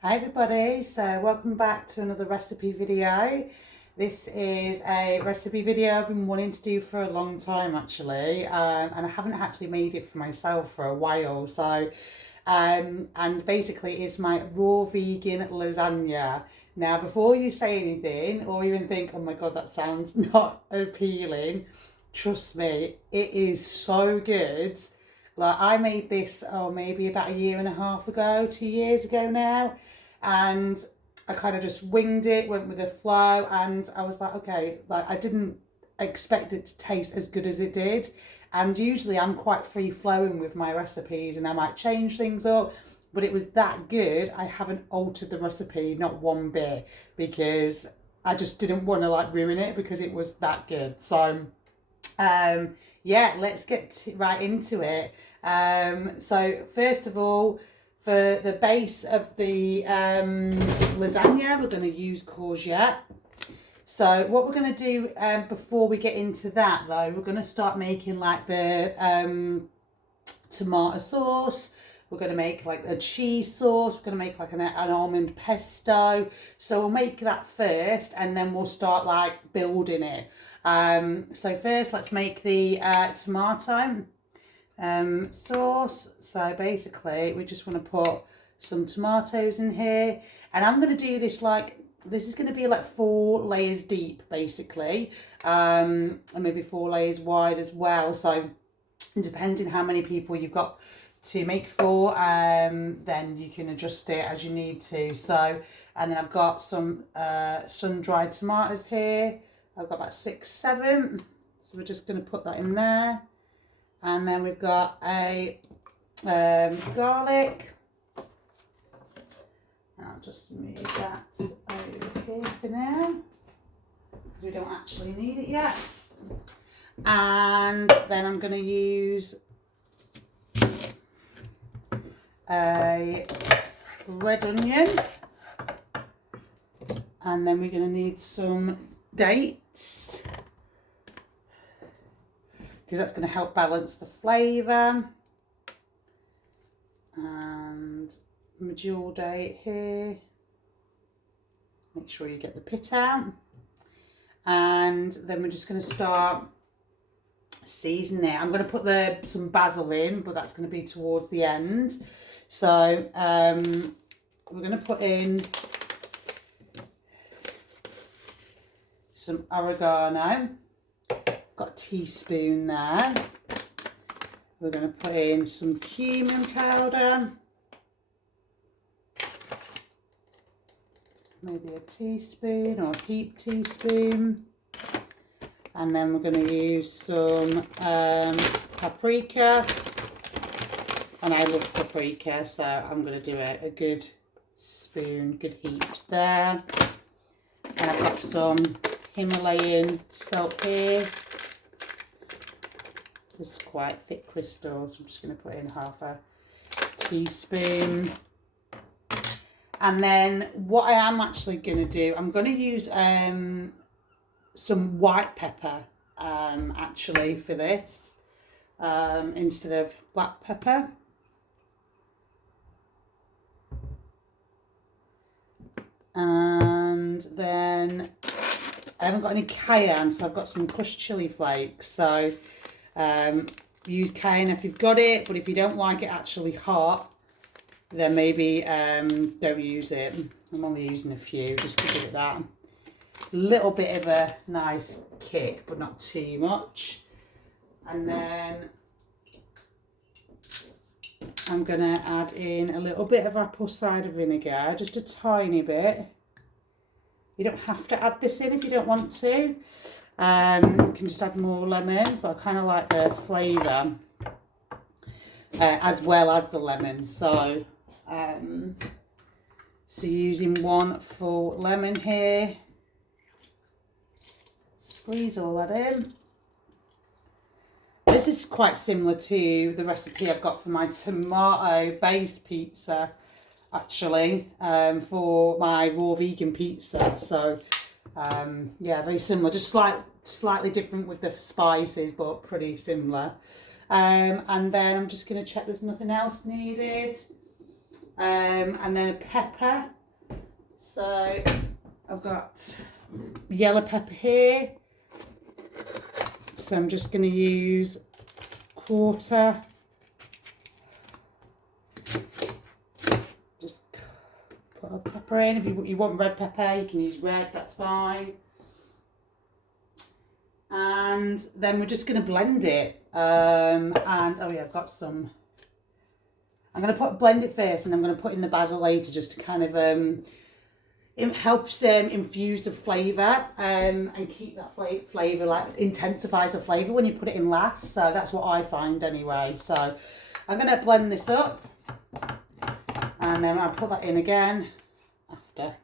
Hi everybody, so welcome back to another recipe video. This is a recipe video I've been wanting to do for a long time actually, and I haven't actually made it for myself for a while. And basically it's my raw vegan lasagna. Now before you say anything or even think, oh my god that sounds not appealing, trust me, it is so good. Like I made this, maybe about a year and a half ago, 2 years ago now, and I kind of just winged it, went with the flow, and I was like, okay, like I didn't expect it to taste as good as it did. And usually I'm quite free flowing with my recipes, and I might change things up, but it was that good. I haven't altered the recipe not one bit because I just didn't want to like ruin it because it was that good. Yeah, let's get right into it. So first of all, for the base of the lasagna, we're going to use courgette. So what we're going to do before we get into that though, we're going to start making like the tomato sauce. We're going to make like a cheese sauce. We're going to make like an almond pesto. So we'll make that first and then we'll start like building it. So first let's make the tomato sauce. So basically we just want to put some tomatoes in here, and I'm going to do this like, this is going to be like 4 layers deep basically, and maybe 4 layers wide as well. So depending how many people you've got to make for, then you can adjust it as you need to. So, and then I've got some sun-dried tomatoes here. I've got about 6, 7. So we're just going to put that in there. And then we've got a garlic. I'll just move that over here for now, because we don't actually need it yet. And then I'm going to use a red onion. And then we're going to need some dates, because that's going to help balance the flavour. And medjool date here. Make sure you get the pit out. And then we're just going to start seasoning it. I'm going to put some basil in, but that's going to be towards the end. So we're going to put in some oregano. Got a teaspoon there. We're going to put in some cumin powder, maybe a teaspoon or a heap teaspoon, and then we're going to use some paprika, and I love paprika, so I'm going to do a good spoon, good heap there. And I've got some Himalayan salt here. This is quite thick crystals. I'm just going to put in half a teaspoon. And then what I am actually going to do, I'm going to use some white pepper actually for this, instead of black pepper. And then I haven't got any cayenne, so I've got some crushed chili flakes. So use cayenne if you've got it, but if you don't like it actually hot, then maybe don't use it. I'm only using a few just to give it that little bit of a nice kick, but not too much. And then I'm going to add in a little bit of apple cider vinegar, just a tiny bit. You don't have to add this in if you don't want to. You can just add more lemon, but I kind of like the flavour as well as the lemon. So using 1 full lemon here. Squeeze all that in. This is quite similar to the recipe I've got for my tomato-based pizza, actually, for my raw vegan pizza. So, yeah, very similar, just slightly different with the spices, but pretty similar. And then I'm just going to check there's nothing else needed. and then a pepper. So I've got yellow pepper here. So I'm just going to use 1/4. Just put a pepper in. If you want red pepper, you can use red, that's fine. And then we're just going to blend it. And oh yeah, I've got some. I'm going to blend it first, and I'm going to put in the basil later, just to kind of it helps infuse the flavour and keep that flavour, like intensifies the flavour when you put it in last. So that's what I find anyway. So I'm going to blend this up, and then I'll put that in again after.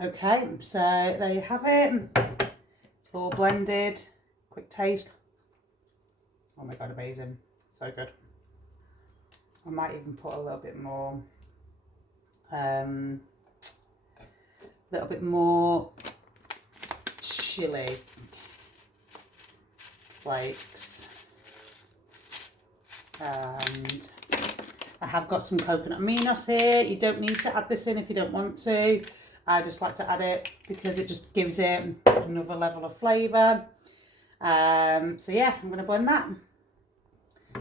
Okay, so there you have it. It's all blended. Quick taste. Oh my god, amazing. So good. I might even put a little bit more chili flakes, and I have got some coconut aminos here. You don't need to add this in if you don't want to. I just like to add it because it just gives it another level of flavour. So yeah, I'm going to blend that.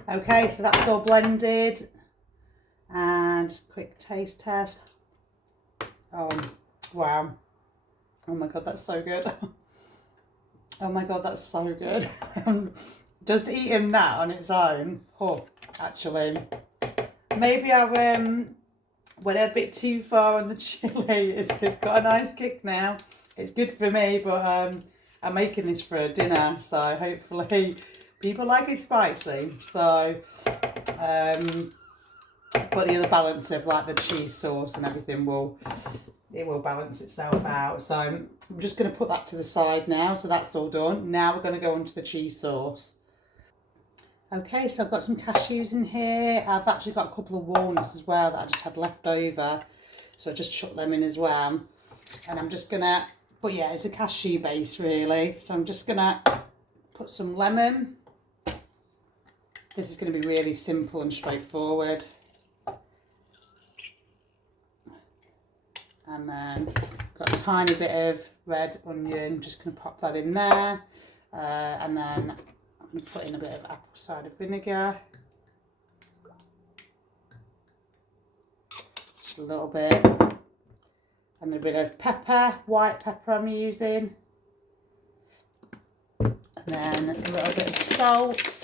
Okay, so that's all blended, and quick taste test. Oh wow, oh my god, that's so good. Oh my god, that's so good. Just eating that on its own, oh, actually, maybe I went a bit too far on the chili. It's got a nice kick now. It's good for me, but I'm making this for a dinner, so hopefully people like it spicy. So but the other balance of like the cheese sauce and everything will balance itself out. So I'm just going to put that to the side now. So that's all done. Now we're going to go on to the cheese sauce. Okay, so I've got some cashews in here. I've actually got a couple of walnuts as well that I just had left over. So I just chucked them in as well. And I'm just going to, but yeah, it's a cashew base really. So I'm just going to put some lemon. This is going to be really simple and straightforward. And then got a tiny bit of red onion, just going to pop that in there. And then I'm going to put in a bit of apple cider vinegar. Just a little bit. And a bit of pepper, white pepper I'm using. And then a little bit of salt.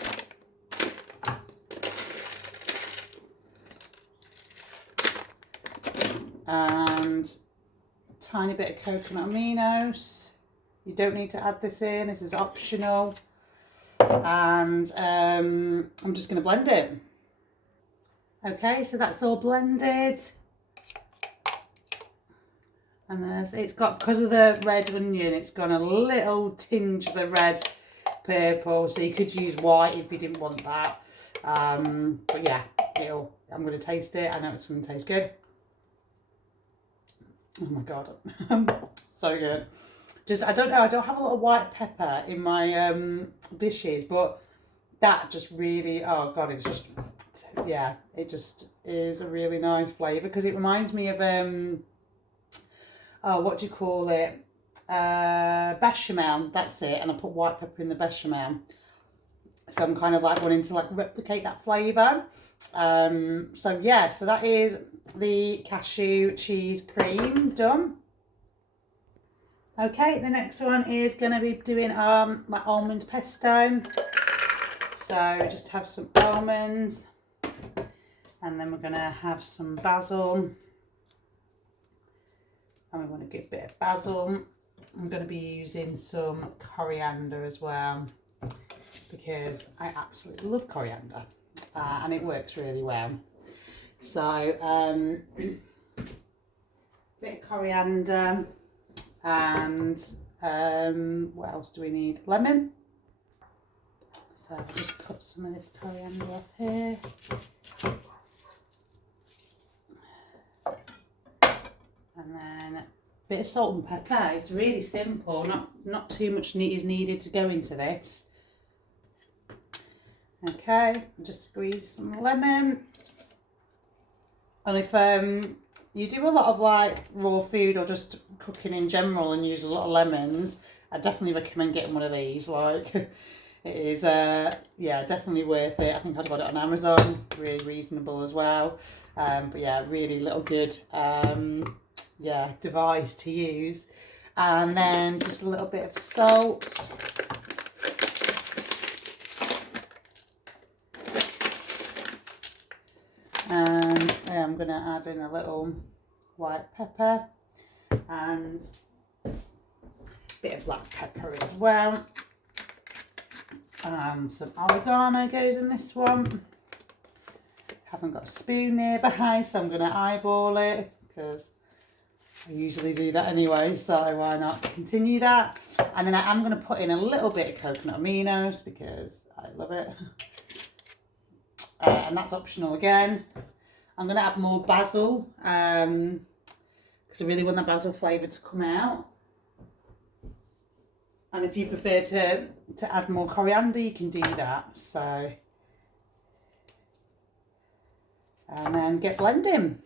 And a tiny bit of coconut aminos. You don't need to add this in, this is optional. And I'm just going to blend it. Okay, so that's all blended. And it's got, because of the red onion, it's got a little tinge of the red purple. So you could use white if you didn't want that. But yeah, I'm going to taste it. I know it's going to taste good. Oh my god, so good. Just, I don't know, I don't have a lot of white pepper in my dishes, but that just really, oh god, it's just, yeah, it just is a really nice flavour, because it reminds me of, oh, what do you call it? Bechamel, that's it, and I put white pepper in the bechamel. So I'm kind of like wanting to like replicate that flavour. So yeah, so that is the cashew cheese cream done. Okay, the next one is going to be doing my almond pesto. So just have some almonds, and then we're going to have some basil, and we want to give a bit of basil. I'm going to be using some coriander as well, because I absolutely love coriander, and it works really well. So bit of coriander, and what else do we need? Lemon. So I'll just put some of this coriander off here. And then a bit of salt and pepper. It's really simple, not too much is needed to go into this. Okay, just squeeze some lemon. And if you do a lot of like raw food or just cooking in general and use a lot of lemons, I definitely recommend getting one of these. Like, it is, yeah, definitely worth it. I think I got it on Amazon, really reasonable as well. But yeah, really little good, yeah, device to use. And then just a little bit of salt. And I'm going to add in a little white pepper and a bit of black pepper as well. And some oregano goes in this one. Haven't got a spoon nearby, so I'm going to eyeball it because I usually do that anyway, so why not continue that? And then I am going to put in a little bit of coconut aminos because I love it. And that's optional again. I'm going to add more basil because I really want the basil flavour to come out. And if you prefer to add more coriander, you can do that. So, and then get blending.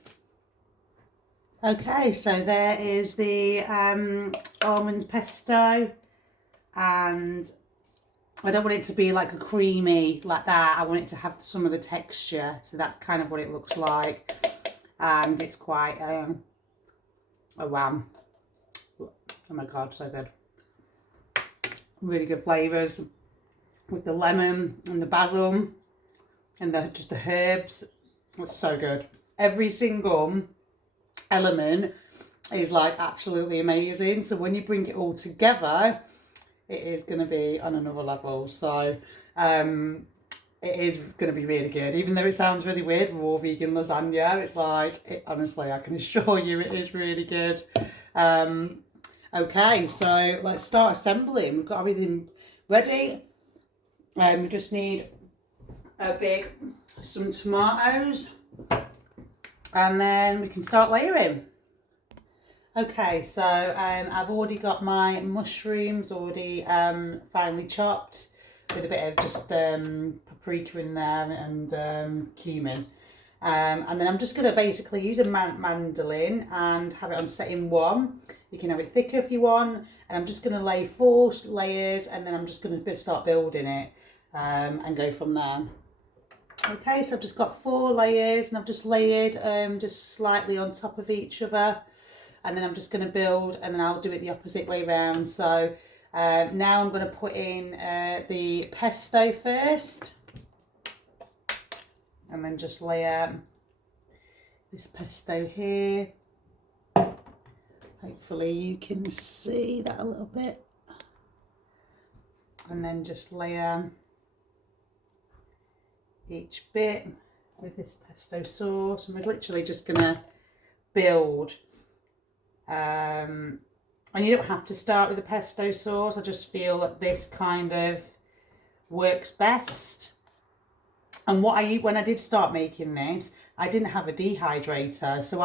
Okay, so there is the almond pesto, and I don't want it to be like a creamy like that. I want it to have some of the texture. So that's kind of what it looks like. And it's quite, oh wow. Oh my God, so good. Really good flavours with the lemon and the basil and just the herbs. It's so good. Every single element is like absolutely amazing. So when you bring it all together, it is going to be on another level. So it is going to be really good. Even though it sounds really weird, raw vegan lasagna, it's like, honestly, I can assure you it is really good. Okay, so let's start assembling. We've got everything ready. We just need some tomatoes, and then we can start layering. Okay, so I've already got my mushrooms already finely chopped with a bit of just paprika in there and cumin. And then I'm just going to basically use a mandolin and have it on setting 1. You can have it thicker if you want. And I'm just going to lay 4 layers, and then I'm just going to start building it and go from there. Okay, so I've just got 4 layers, and I've just layered just slightly on top of each other. And then I'm just going to build, and then I'll do it the opposite way around. So now I'm going to put in the pesto first. And then just layer this pesto here. Hopefully you can see that a little bit. And then just layer each bit with this pesto sauce. And we're literally just going to build. And you don't have to start with the pesto sauce. I just feel that this kind of works best. And when I did start making this, I didn't have a dehydrator, so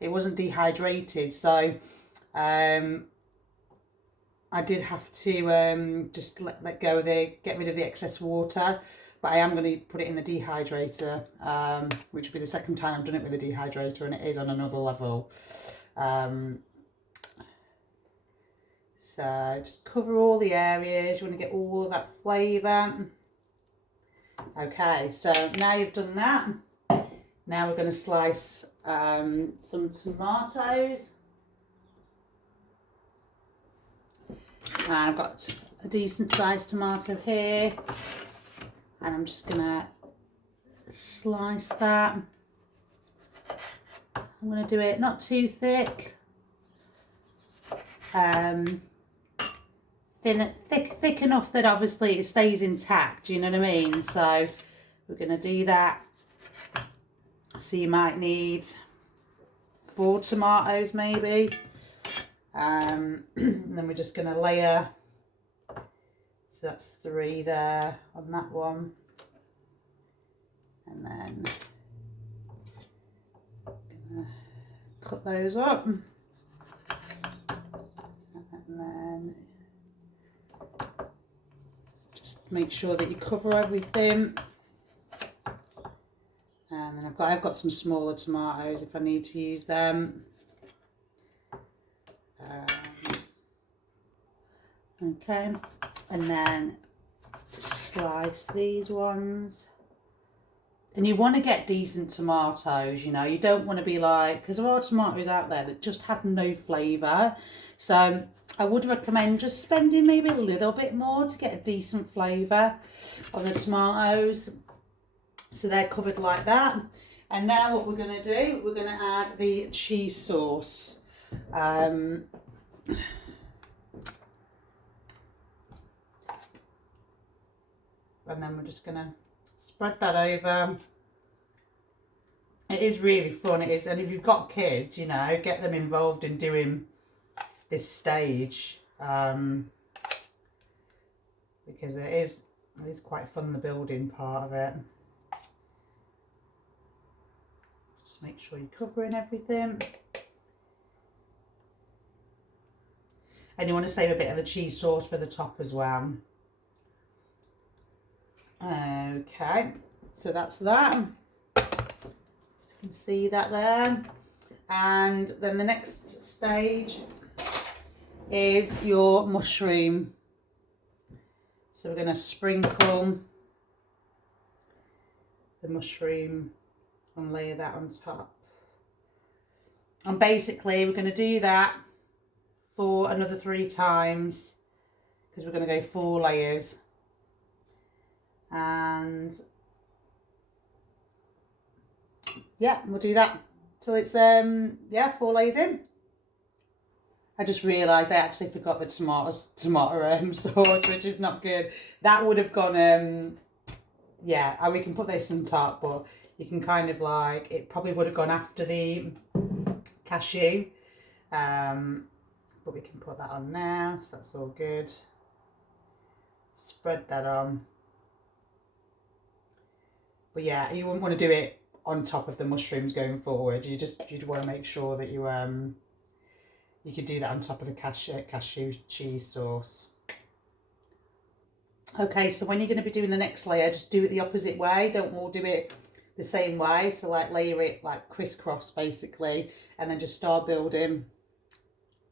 it wasn't dehydrated, so I did have to just let go of get rid of the excess water. But I am going to put it in the dehydrator, which will be the second time I've done it with a dehydrator, and it is on another level. So just cover all the areas. You want to get all of that flavour. Okay, so now you've done that, now we're going to slice some tomatoes. And I've got a decent sized tomato here, and I'm just going to slice that. I'm going to do it not too thick, thick enough that obviously it stays intact, you know what I mean? So we're going to do that. So you might need 4 tomatoes maybe. And then we're just going to layer. So that's 3 there on that one. And then gonna cut those up. And then just make sure that you cover everything. And then I've got some smaller tomatoes if I need to use them. Okay, and then slice these ones. And you want to get decent tomatoes, you know. You don't want to be like, because there are tomatoes out there that just have no flavour. So I would recommend just spending maybe a little bit more to get a decent flavour on the tomatoes. So they're covered like that. And now what we're going to do, we're going to add the cheese sauce. And then we're just going to spread that over. It is really fun, it is. And if you've got kids, you know, get them involved in doing this stage. Because it is quite fun, the building part of it. Just make sure you're covering everything. And you want to save a bit of the cheese sauce for the top as well. Okay, so that's that. You can see that there. And then the next stage is your mushroom. So we're going to sprinkle the mushroom and layer that on top. And basically we're going to do that for another 3 times because we're going to go 4 layers. And yeah, we'll do that till it's 4 layers in. I just realised I actually forgot the tomato sauce, which is not good. That would have gone we can put this on top, but you can kind of like, it probably would have gone after the cashew, but we can put that on now, so that's all good. Spread that on. But yeah, you wouldn't want to do it on top of the mushrooms going forward. You'd want to make sure that you could do that on top of the cashew cheese sauce. Okay, so when you're going to be doing the next layer, just do it the opposite way. Don't all do it the same way. So like layer it like crisscross basically, and then just start building.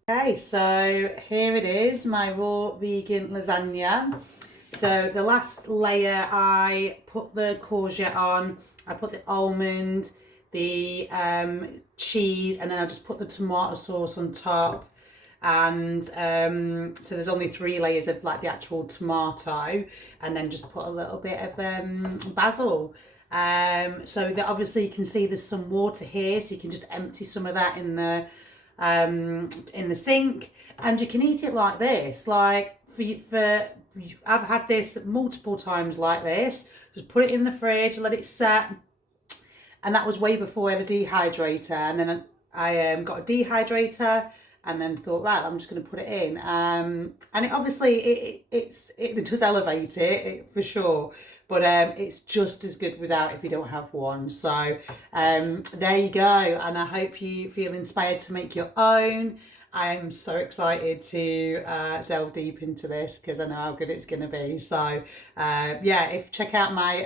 Okay, so here it is, my raw vegan lasagna. So the last layer, I put the courgette on, I put the almond, the cheese, and then I just put the tomato sauce on top. And so there's only 3 layers of like the actual tomato, and then just put a little bit of basil. So that obviously you can see there's some water here, so you can just empty some of that in the sink, and you can eat it like this. Like I've had this multiple times like this. Just put it in the fridge, let it set, and that was way before I had a dehydrator. And then I got a dehydrator, and then thought, right, I'm just going to put it in. And it obviously it does elevate it for sure, but it's just as good without if you don't have one. So there you go, and I hope you feel inspired to make your own. I'm so excited to delve deep into this because I know how good it's going to be. So check out my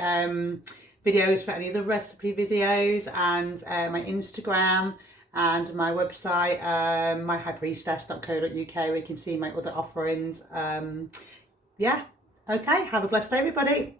videos for any of the recipe videos, and my Instagram and my website, myhighpriestess.co.uk, where you can see my other offerings. Okay, have a blessed day, everybody.